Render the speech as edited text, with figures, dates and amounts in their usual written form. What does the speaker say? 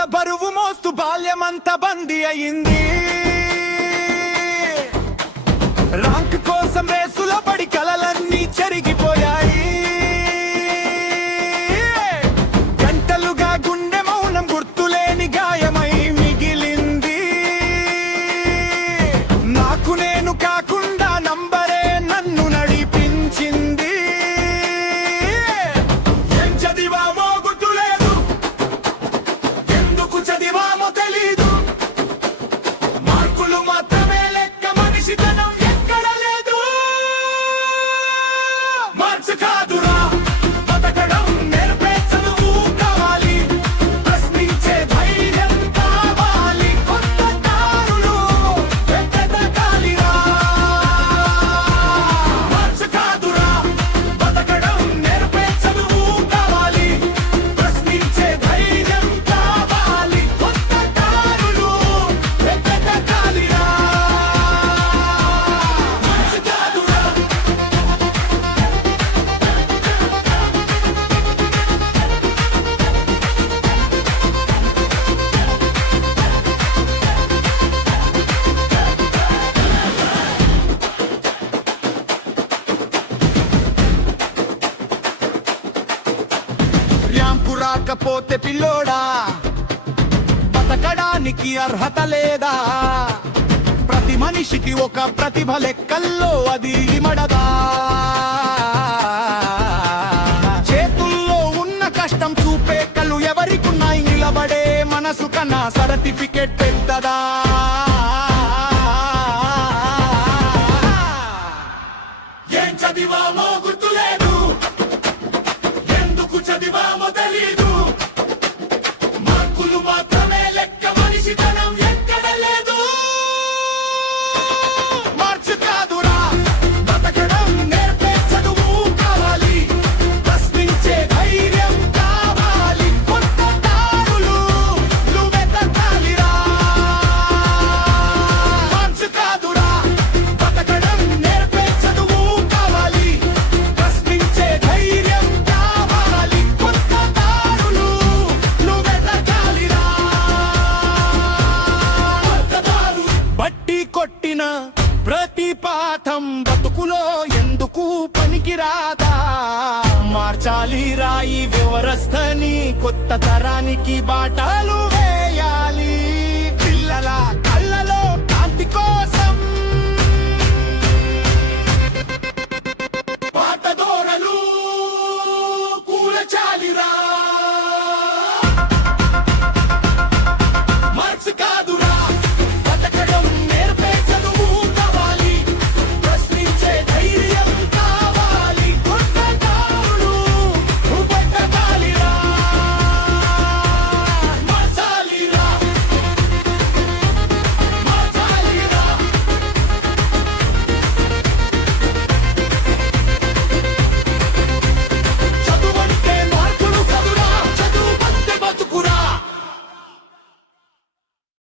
బాధ్యతల బరువు మోస్తూ బాల్యమంతా బందీ అయింది. ర్యాంక్ కోసం రేసులో పడి కలలన్నీ చెరిగిపోయాయి. గంటలుగా గుండె మౌనం గుర్తులేని గాయమై మిగిలింది. నాకు నేను కాకుండా నంబరే నన్ను నడిపించింది. ఏం చదివామో గుర్తులేదు, ఎందుకు చదివామో తెలీదు. మార్కులు మాత్రమే లెక్క, మనిషితనం కాదురా బతకడం నేర్పే చదువు కావాలి. ప్రశ్నించే ధైర్యం కావాలి. కొత్త దారులు వెతకాలిరా. మార్చు కాదురా బతకడం నేర్పే చదువు కావాలి. ప్రశ్నించే ధైర్యం కావాలి. కొత్త దారులు వెతకాలిరా. మార్చు కాదురా. ర్యాంకు రాకపోతే పిల్లోడా బతకడానికి అర్హత లేదా? ప్రతి మనిషికి ఒక ప్రతిభ లెక్కల్లో అది ఇమడదా? చేతుల్లో ఉన్న కష్టం చూపే కళ్ళు ఎవరికున్నాయి? నిలబడే మనసు కన్నా సర్టిఫికెట్ పెద్దదా? ఏం చదివామో గుర్తులేదు, ఎందుకు చదివామో తెలీదు. మార్కులు మాత్రమే లెక్క, మనిషితనం ఎక్కడ లేదు. మార్చు కాదురా బతకడం నేర్పే చదువు కావాలి. ప్రశ్నించే ధైర్యం కావాలి. కొత్త దారులు వెతకాలిరా. మార్చు కాదురా బతకడం నేర్పే చదువు కావాలి. ప్రశ్నించే ధైర్యం కావాలి. కొత్త దారులు వెతకాలిరా. బట్టి కొట్టిన ప్రతి పాఠం బతుకులో ఎందుకు పనికిరాదా? మార్చాలి రాయి వ్యవస్థని, కొత్త తరానికి బాటలు